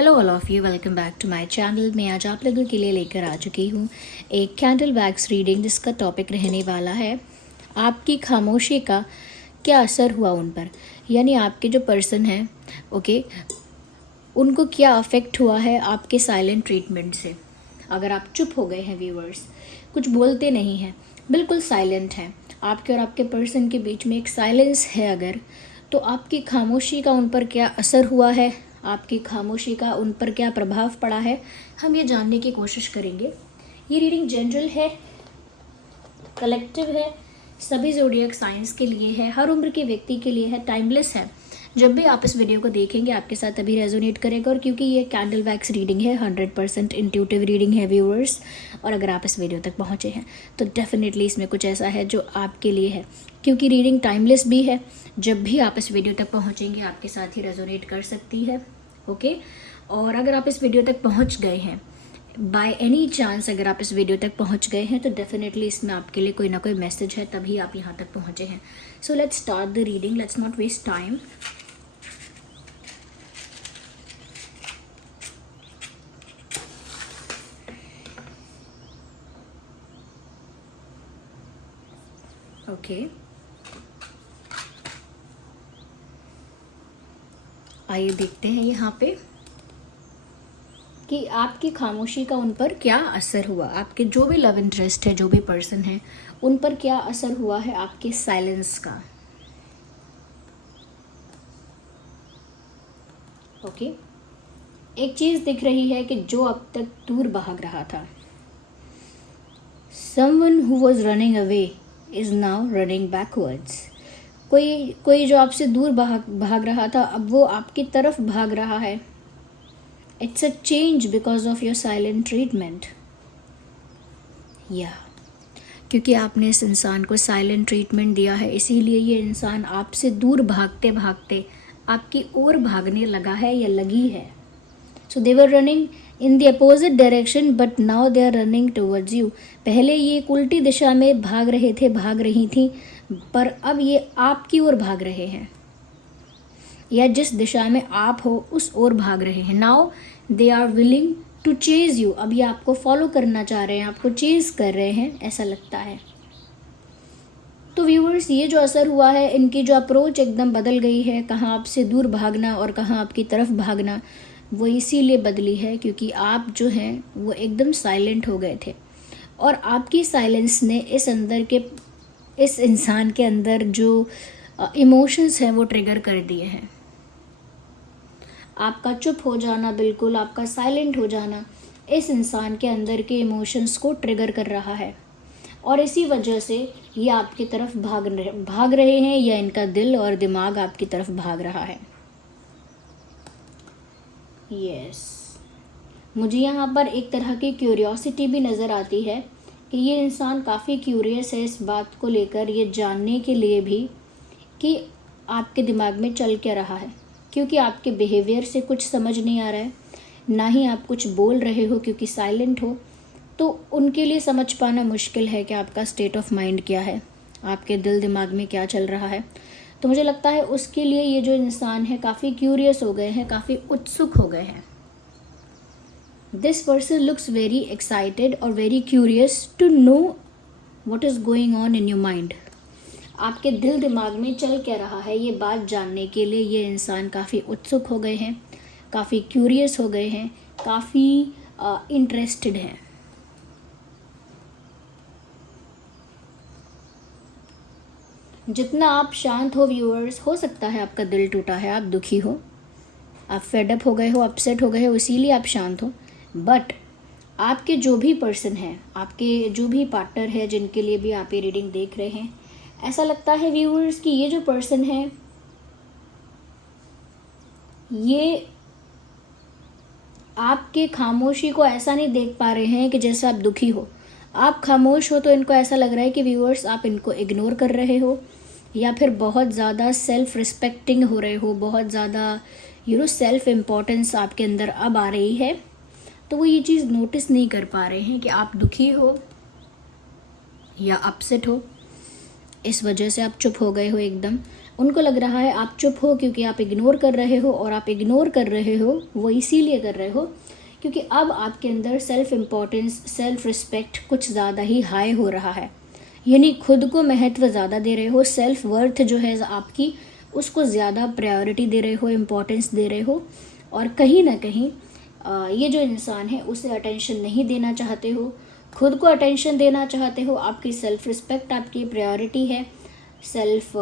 Hello all of you, welcome back to my channel. मैं आज आप लोगों के लिए लेकर आ चुकी हूँ एक कैंडल वैक्स रीडिंग, जिसका टॉपिक रहने वाला है आपकी खामोशी का क्या असर हुआ उन पर, यानी आपके जो पर्सन हैं ओके, उनको क्या अफेक्ट हुआ है आपके साइलेंट ट्रीटमेंट से। अगर आप चुप हो गए हैं व्यूअर्स, कुछ बोलते नहीं हैं, बिल्कुल साइलेंट हैं, आपके और आपके पर्सन के बीच में एक साइलेंस है अगर, तो आपकी खामोशी का उन पर क्या असर हुआ है, आपकी खामोशी का उन पर क्या प्रभाव पड़ा है, हम ये जानने की कोशिश करेंगे। ये रीडिंग जनरल है, कलेक्टिव है, सभी ज़ोडिएक साइंस के लिए है, हर उम्र के व्यक्ति के लिए है, टाइमलेस है। जब भी आप इस वीडियो को देखेंगे आपके साथ तभी रेजोनेट करेगा, और क्योंकि ये कैंडल वैक्स रीडिंग है, 100% इंट्यूटिव रीडिंग है व्यूअर्स, और अगर आप इस वीडियो तक पहुँचे हैं तो डेफिनेटली इसमें कुछ ऐसा है जो आपके लिए है, क्योंकि रीडिंग टाइमलेस भी है। जब भी आप इस वीडियो तक पहुँचेंगे आपके साथ ही रेजोनेट कर सकती है ओके। और अगर आप इस वीडियो तक पहुँच गए हैं बाय एनी चांस, अगर आप इस वीडियो तक पहुंच गए हैं तो डेफिनेटली इसमें आपके लिए कोई ना कोई मैसेज है, तभी आप यहाँ तक पहुँचे हैं। So let's start the reading, let's not waste time. Okay, आइए देखते हैं यहाँ पे कि आपकी खामोशी का उन पर क्या असर हुआ, आपके जो भी लव इंटरेस्ट है, जो भी पर्सन है, उन पर क्या असर हुआ है आपके साइलेंस का। ओके, एक चीज़ दिख रही है कि जो अब तक दूर भाग रहा था, someone who was running away is now running backwards। कोई जो आपसे दूर भाग रहा था, अब वो आपकी तरफ भाग रहा है। It's a change because of your silent treatment। या क्योंकि आपने इस इंसान को साइलेंट ट्रीटमेंट दिया है, इसीलिए ये इंसान आपसे दूर भागते भागते आपकी ओर भागने लगा है या लगी है। So they were running in the opposite direction but now they are running towards you. पहले ये एक उल्टी दिशा में भाग रहे थे, भाग रही थी, पर अब ये आपकी ओर भाग रहे हैं, या जिस दिशा में आप हो उस ओर भाग रहे हैं। Now they are willing to chase you. अब ये आपको फॉलो करना चाह रहे हैं, आपको चेज कर रहे हैं, ऐसा लगता है। तो व्यूअर्स, ये जो असर हुआ है, इनकी जो अप्रोच एकदम बदल गई है, कहाँ आपसे दूर भागना और कहाँ आपकी तरफ भागना, वो इसीलिए बदली है क्योंकि आप जो हैं वो एकदम साइलेंट हो गए थे, और आपकी साइलेंस ने इस इंसान के अंदर जो इमोशंस हैं वो ट्रिगर कर दिए हैं। आपका चुप हो जाना, बिल्कुल आपका साइलेंट हो जाना, इस इंसान के अंदर के इमोशंस को ट्रिगर कर रहा है, और इसी वजह से ये आपकी तरफ भाग रहे हैं, या इनका दिल और दिमाग आपकी तरफ भाग रहा है। यस, मुझे यहाँ पर एक तरह की क्यूरियोसिटी भी नज़र आती है कि ये इंसान काफ़ी क्यूरियस है इस बात को लेकर, ये जानने के लिए भी कि आपके दिमाग में चल क्या रहा है, क्योंकि आपके बिहेवियर से कुछ समझ नहीं आ रहा है, ना ही आप कुछ बोल रहे हो क्योंकि साइलेंट हो। तो उनके लिए समझ पाना मुश्किल है कि आपका स्टेट ऑफ माइंड क्या है, आपके दिल दिमाग में क्या चल रहा है। तो मुझे लगता है उसके लिए ये जो इंसान है काफ़ी क्यूरियस हो गए हैं, काफ़ी उत्सुक हो गए हैं। This person looks very excited और very curious to know what is going on in your mind. आपके दिल दिमाग में चल क्या रहा है, ये बात जानने के लिए ये इंसान काफ़ी उत्सुक हो गए हैं, काफ़ी क्यूरियस हो गए हैं, काफ़ी इंटरेस्टेड हैं। जितना आप शांत हो व्यूअर्स, हो सकता है आपका दिल टूटा है, आप दुखी हो, आप फेडअप हो गए हो, अपसेट हो गए हो, इसीलिए आप शांत हो। बट आपके जो भी पर्सन हैं, आपके जो भी पार्टनर है, जिनके लिए भी आप ये रीडिंग देख रहे हैं, ऐसा लगता है व्यूअर्स कि ये जो पर्सन है ये आपके खामोशी को ऐसा नहीं देख पा रहे हैं कि जैसे आप दुखी हो। आप खामोश हो तो इनको ऐसा लग रहा है कि व्यूअर्स आप इनको इग्नोर कर रहे हो, या फिर बहुत ज़्यादा सेल्फ रिस्पेक्टिंग हो रहे हो, बहुत ज़्यादा सेल्फ इम्पोर्टेंस आपके अंदर अब आ रही है। तो वो ये चीज़ नोटिस नहीं कर पा रहे हैं कि आप दुखी हो या अपसेट हो, इस वजह से आप चुप हो गए हो एकदम। उनको लग रहा है आप चुप हो क्योंकि आप इग्नोर कर रहे हो, और आप इग्नोर कर रहे हो वो इसीलिए कर रहे हो क्योंकि अब आपके अंदर सेल्फ इम्पोर्टेंस, सेल्फ रिस्पेक्ट कुछ ज़्यादा ही हाई हो रहा है, यानी खुद को महत्व ज़्यादा दे रहे हो, सेल्फ वर्थ जो है आपकी उसको ज़्यादा प्रायोरिटी दे रहे हो, इम्पोर्टेंस दे रहे हो। और कहीं ना कहीं ये जो इंसान है उसे अटेंशन नहीं देना चाहते हो, खुद को अटेंशन देना चाहते हो। आपकी सेल्फ रिस्पेक्ट आपकी प्रायोरिटी है, सेल्फ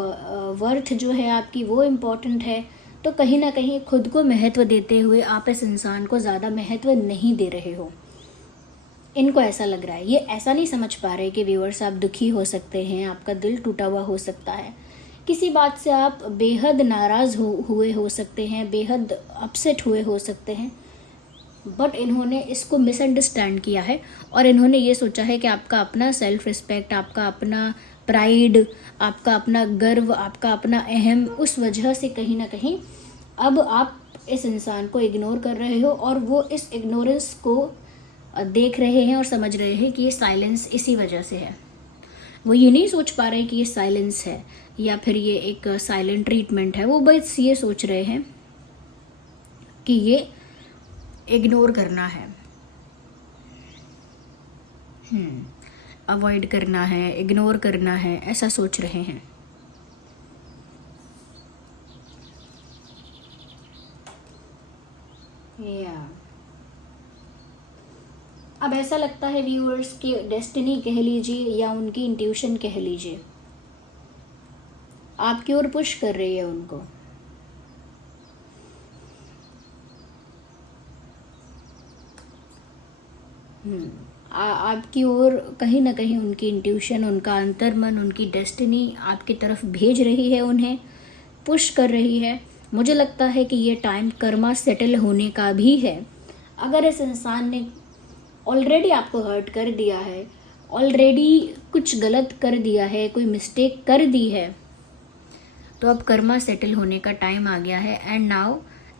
वर्थ जो है आपकी वो इम्पॉर्टेंट है। तो कहीं ना कहीं खुद को महत्व देते हुए आप इस इंसान को ज़्यादा महत्व नहीं दे रहे हो, इनको ऐसा लग रहा है। ये ऐसा नहीं समझ पा रहे कि व्यूअर्स आप दुखी हो सकते हैं, आपका दिल टूटा हुआ हो सकता है, किसी बात से आप बेहद नाराज़ हुए हो सकते हैं, बेहद अपसेट हुए हो सकते हैं, बट इन्होंने इसको मिसअंडरस्टैंड किया है और इन्होंने ये सोचा है कि आपका अपना सेल्फ रिस्पेक्ट, आपका अपना प्राइड, आपका अपना गर्व, आपका अपना अहम, उस वजह से कहीं ना कहीं अब आप इस इंसान को इग्नोर कर रहे हो और वो इस इग्नोरेंस को देख रहे हैं और समझ रहे हैं कि ये साइलेंस इसी वजह से है। वो ये नहीं सोच पा रहे कि ये साइलेंस है या फिर ये एक साइलेंट ट्रीटमेंट है, वो बस ये सोच रहे हैं कि ये इग्नोर करना है, अवॉइड करना है, इग्नोर करना है, ऐसा सोच रहे हैं। अब ऐसा लगता है व्यूअर्स की डेस्टिनी कह लीजिए या उनकी इंट्यूशन कह लीजिए आपकी ओर पुश कर रही है उनको। आपकी ओर कहीं ना कहीं उनकी इंट्यूशन, उनका अंतर्मन, उनकी डेस्टिनी आपकी तरफ भेज रही है, उन्हें पुश कर रही है। मुझे लगता है कि ये टाइम कर्मा सेटल होने का भी है। अगर इस इंसान ने ऑलरेडी आपको हर्ट कर दिया है, ऑलरेडी कुछ गलत कर दिया है, कोई मिस्टेक कर दी है, तो अब कर्मा सेटल होने का टाइम आ गया है। And now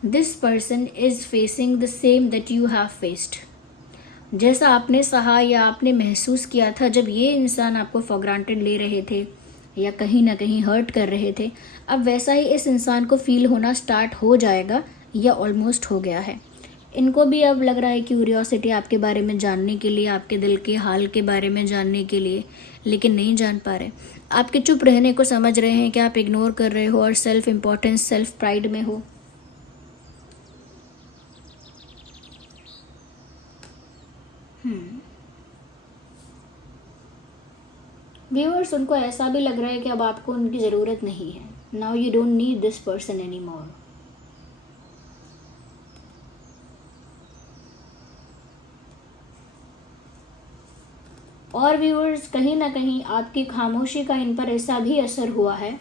this person is facing the same that you have faced. जैसा आपने सहा या आपने महसूस किया था जब ये इंसान आपको फॉर ग्रांटेड ले रहे थे या कहीं ना कहीं हर्ट कर रहे थे, अब वैसा ही इस इंसान को फील होना स्टार्ट हो जाएगा या ऑलमोस्ट हो गया है। इनको भी अब लग रहा है क्यूरियोसिटी आपके बारे में जानने के लिए, आपके दिल के हाल के बारे में जानने के लिए, लेकिन नहीं जान पा रहे। आपके चुप रहने को समझ रहे हैं कि आप इग्नोर कर रहे हो और सेल्फ इम्पोर्टेंस, सेल्फ प्राइड में हो। व्यूअर्स, उनको ऐसा भी लग रहा है कि अब आपको उनकी ज़रूरत नहीं है। Now you don't need this person any more. और व्यूअर्स, कहीं ना कहीं आपकी खामोशी का इन पर ऐसा भी असर हुआ है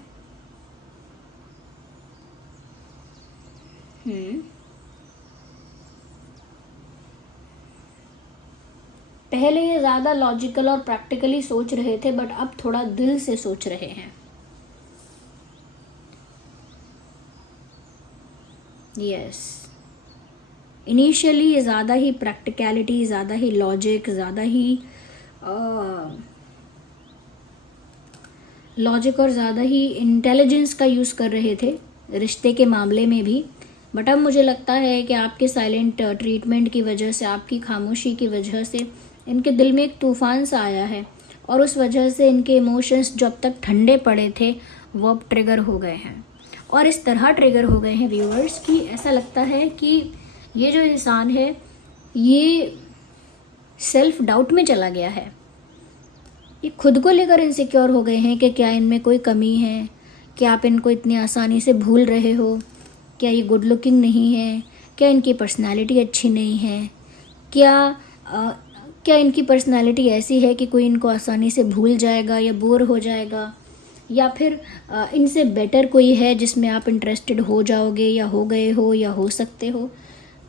पहले ये ज़्यादा लॉजिकल और प्रैक्टिकली सोच रहे थे, बट अब थोड़ा दिल से सोच रहे हैं। यस, इनिशियली ये ज़्यादा ही प्रैक्टिकलिटी, ज़्यादा ही लॉजिक, ज़्यादा ही लॉजिक और ज़्यादा ही इंटेलिजेंस का यूज़ कर रहे थे रिश्ते के मामले में भी। बट अब मुझे लगता है कि आपके साइलेंट ट्रीटमेंट की वजह से, आपकी खामोशी की वजह से इनके दिल में एक तूफ़ान सा आया है और उस वजह से इनके इमोशंस जो अब तक ठंडे पड़े थे वो अब ट्रिगर हो गए हैं। और इस तरह ट्रिगर हो गए हैं व्यूअर्स कि ऐसा लगता है कि ये जो इंसान है ये सेल्फ डाउट में चला गया है। ये खुद को लेकर इनसिक्योर हो गए हैं कि क्या इनमें कोई कमी है, क्या आप इनको इतनी आसानी से भूल रहे हो, क्या ये गुड लुकिंग नहीं है, क्या इनकी पर्सनालिटी अच्छी नहीं है, क्या इनकी पर्सनालिटी ऐसी है कि कोई इनको आसानी से भूल जाएगा या बोर हो जाएगा, या फिर इनसे बेटर कोई है जिसमें आप इंटरेस्टेड हो जाओगे या हो गए हो या हो सकते हो।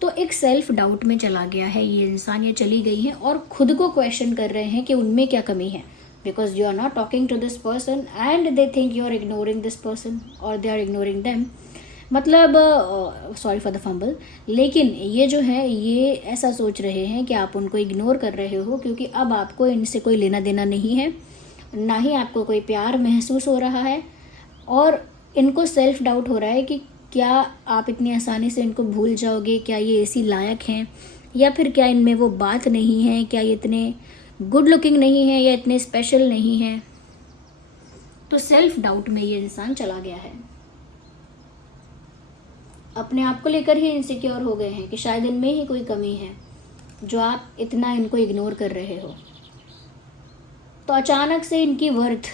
तो एक सेल्फ डाउट में चला गया है ये इंसान, ये चली गई है और खुद को क्वेश्चन कर रहे हैं कि उनमें क्या कमी है, because you are not talking to this person and they think you are ignoring this person और दे आर इग्नोरिंग देम। मतलब सॉरी फॉर द फंबल, लेकिन ये जो है ये ऐसा सोच रहे हैं कि आप उनको इग्नोर कर रहे हो क्योंकि अब आपको इनसे कोई लेना देना नहीं है, ना ही आपको कोई प्यार महसूस हो रहा है। और इनको सेल्फ डाउट हो रहा है कि क्या आप इतनी आसानी से इनको भूल जाओगे, क्या ये इसी लायक हैं, या फिर क्या इनमें वो बात नहीं है, क्या ये इतने गुड लुकिंग नहीं है या इतने स्पेशल नहीं हैं। तो सेल्फ डाउट में ये इंसान चला गया है, अपने आप को लेकर ही इनसिक्योर हो गए हैं कि शायद इनमें ही कोई कमी है जो आप इतना इनको इग्नोर कर रहे हो। तो अचानक से इनकी वर्थ,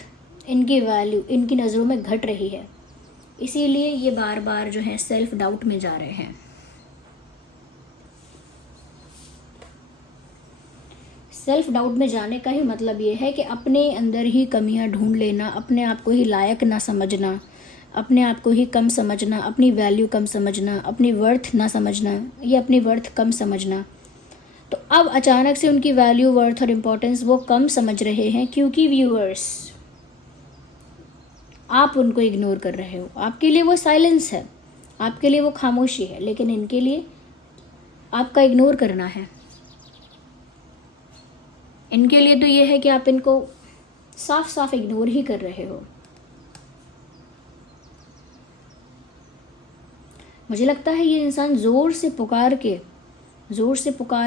इनकी वैल्यू इनकी नज़रों में घट रही है, इसीलिए ये बार बार जो है सेल्फ डाउट में जा रहे हैं। सेल्फ डाउट में जाने का ही मतलब ये है कि अपने अंदर ही कमियां ढूंढ लेना, अपने आप को ही लायक ना समझना, अपने आप को ही कम समझना, अपनी वैल्यू कम समझना, अपनी वर्थ ना समझना या अपनी वर्थ कम समझना। तो अब अचानक से उनकी वैल्यू, वर्थ और इम्पोर्टेंस वो कम समझ रहे हैं, क्योंकि व्यूअर्स आप उनको इग्नोर कर रहे हो। आपके लिए वो साइलेंस है, आपके लिए वो खामोशी है, लेकिन इनके लिए आपका इग्नोर करना है। इनके लिए तो ये है कि आप इनको साफ साफ इग्नोर ही कर रहे हो। मुझे लगता है ये इंसान ज़ोर से पुकार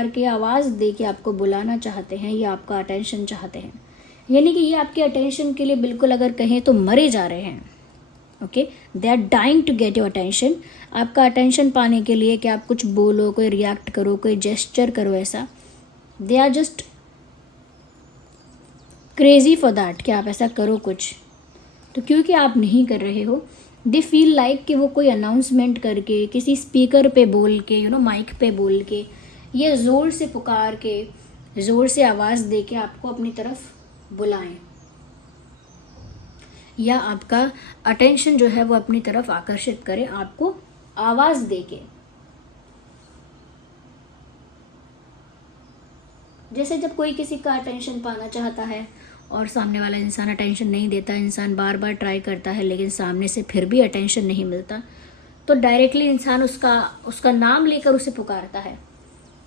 के आवाज़ दे के आपको बुलाना चाहते हैं या आपका अटेंशन चाहते हैं, यानी कि ये आपके अटेंशन के लिए बिल्कुल अगर कहें तो मरे जा रहे हैं। Okay, they are dying to get your attention. आपका अटेंशन पाने के लिए कि आप कुछ बोलो, कोई रिएक्ट करो, कोई जेस्चर करो, ऐसा they are just crazy for that कि आप ऐसा करो कुछ। तो क्योंकि आप नहीं कर रहे हो, दे फील लाइक कि वो कोई अनाउंसमेंट करके, किसी स्पीकर पे बोल के, माइक पे बोल के, ये ज़ोर से पुकार के, ज़ोर से आवाज़ दे के आपको अपनी तरफ बुलाएं या आपका अटेंशन जो है वो अपनी तरफ आकर्षित करें, आपको आवाज़ दे के। जैसे जब कोई किसी का अटेंशन पाना चाहता है और सामने वाला इंसान अटेंशन नहीं देता, इंसान बार बार ट्राई करता है लेकिन सामने से फिर भी अटेंशन नहीं मिलता, तो डायरेक्टली इंसान उसका नाम लेकर उसे पुकारता है।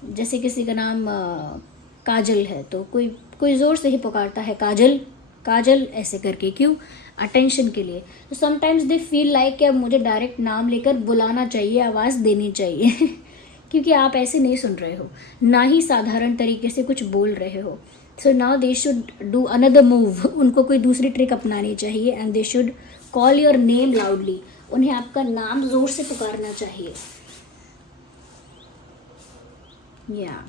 जैसे किसी का नाम काजल है तो कोई ज़ोर से ही पुकारता है, काजल काजल ऐसे करके। क्यों? अटेंशन के लिए। तो समटाइम्स दे फील लाइक कि अब मुझे डायरेक्ट नाम लेकर बुलाना चाहिए, आवाज़ देनी चाहिए क्योंकि आप ऐसे नहीं सुन रहे हो, ना ही साधारण तरीके से कुछ बोल रहे हो। So now they should do another move. उनको कोई दूसरी ट्रिक अपनानी चाहिए and they should call your name loudly. उन्हें आपका नाम ज़ोर से पुकारना चाहिए। या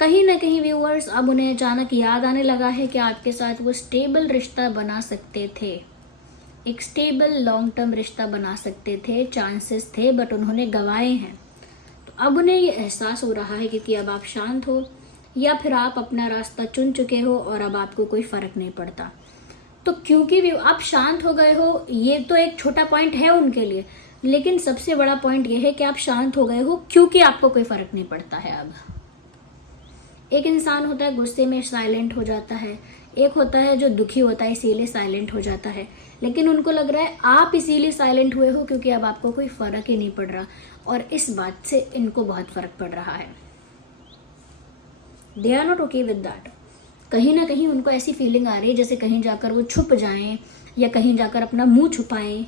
कहीं ना कहीं व्यूअर्स अब उन्हें अचानक याद आने लगा है कि आपके साथ वो स्टेबल रिश्ता बना सकते थे, एक स्टेबल लॉन्ग टर्म रिश्ता बना सकते थे, चांसेस थे, बट उन्होंने गंवाए हैं। तो अब उन्हें ये एहसास हो रहा है कि अब आप शांत हो या फिर आप अपना रास्ता चुन चुके हो और अब आपको कोई फ़र्क नहीं पड़ता। तो क्योंकि भी आप शांत हो गए हो, ये तो एक छोटा पॉइंट है उनके लिए, लेकिन सबसे बड़ा पॉइंट ये है कि आप शांत हो गए हो क्योंकि आपको कोई फ़र्क नहीं पड़ता है। अब एक इंसान होता है गुस्से में साइलेंट हो जाता है, एक होता है जो दुखी होता है इसीलिए साइलेंट हो जाता है, लेकिन उनको लग रहा है आप इसीलिए साइलेंट हुए हो क्योंकि अब आपको कोई फ़र्क ही नहीं पड़ रहा, और इस बात से इनको बहुत फ़र्क पड़ रहा है। They are not okay with that. कहीं ना कहीं उनको ऐसी फीलिंग आ रही है जैसे कहीं जाकर वो छुप जाएं या कहीं जाकर अपना मुंह छुपाएं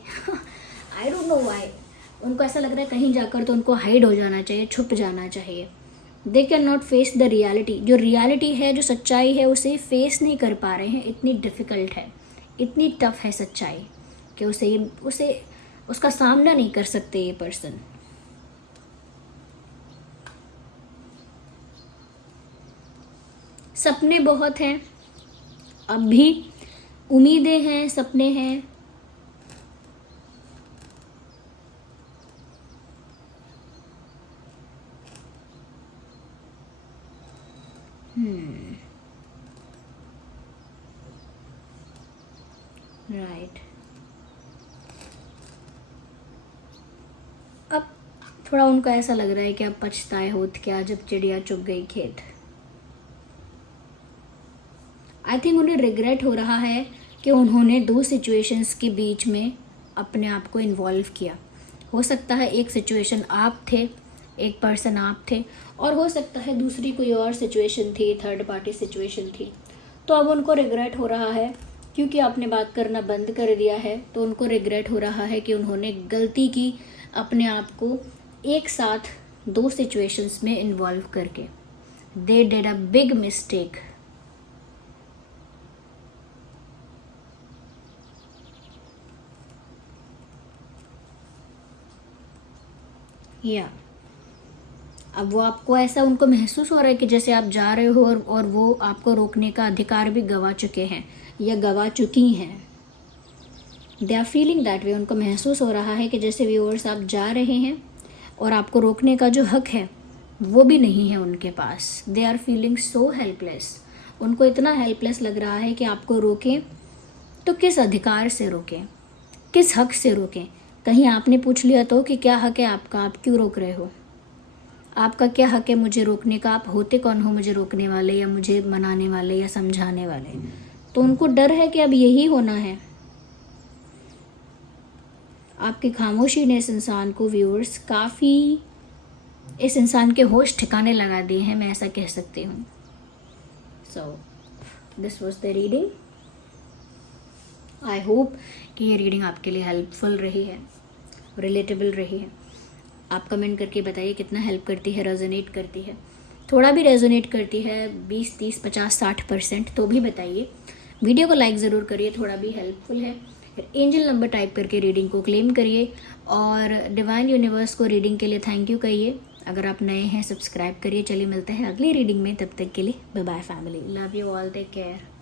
आई डोंट नो व्हाई। उनको ऐसा लग रहा है कहीं जाकर तो उनको हाइड हो जाना चाहिए, छुप जाना चाहिए। They can not face the reality. जो रियलिटी है, जो सच्चाई है, उसे फेस नहीं कर पा रहे हैं। इतनी डिफ़िकल्ट है, इतनी टफ है सच्चाई कि उसे उसका सामना नहीं कर सकते ये पर्सन। सपने बहुत हैं, अब भी उम्मीदें हैं, सपने हैं, राइट। अब थोड़ा उनको ऐसा लग रहा है कि अब पछताए होत क्या जब चिड़िया चुग गई खेत। आई थिंक उन्हें रिग्रेट हो रहा है कि उन्होंने दो सिचुएशंस के बीच में अपने आप को इन्वॉल्व किया। हो सकता है एक सिचुएशन आप थे, एक पर्सन आप थे, और हो सकता है दूसरी कोई और सिचुएशन थी, थर्ड पार्टी सिचुएशन थी। तो अब उनको रिग्रेट हो रहा है क्योंकि आपने बात करना बंद कर दिया है, तो उनको रिग्रेट हो रहा है कि उन्होंने गलती की अपने आप को एक साथ 2 सिचुएशंस में इन्वॉल्व करके। They did a big mistake. या अब वो आपको ऐसा उनको महसूस हो रहा है कि जैसे आप जा रहे हो और वो आपको रोकने का अधिकार भी गवा चुके हैं या गवा चुकी हैं। They are feeling that way. उनको महसूस हो रहा है कि जैसे व्यूअर्स आप जा रहे हैं और आपको रोकने का जो हक है वो भी नहीं है उनके पास। They are feeling so helpless. उनको इतना हेल्पलेस लग रहा है कि आपको रोकें तो किस अधिकार से रोकें, किस हक से रोकें। कहीं आपने पूछ लिया तो कि क्या हक है आपका, आप क्यों रोक रहे हो, आपका क्या हक है मुझे रोकने का, आप होते कौन हो मुझे रोकने वाले या मुझे मनाने वाले या समझाने वाले। तो उनको डर है कि अब यही होना है। आपकी खामोशी ने इस इंसान को व्यूअर्स काफ़ी, इस इंसान के होश ठिकाने लगा दिए हैं, मैं ऐसा कह सकती हूँ। So this was the reading. I hope कि ये रीडिंग आपके लिए हेल्पफुल रही है, रिलेटेबल रही है। आप कमेंट करके बताइए कितना हेल्प करती है, रेजोनेट करती है। थोड़ा भी रेजोनेट करती है 20, 30, 50, 60% तो भी बताइए। वीडियो को लाइक ज़रूर करिए, थोड़ा भी हेल्पफुल है। फिर एंजल नंबर टाइप करके रीडिंग को क्लेम करिए और डिवाइन यूनिवर्स को रीडिंग के लिए थैंक यू कहिए। अगर आप नए हैं सब्सक्राइब करिए। चलिए मिलते हैं अगली रीडिंग में, तब तक के लिए bye bye family. Love you all, take care.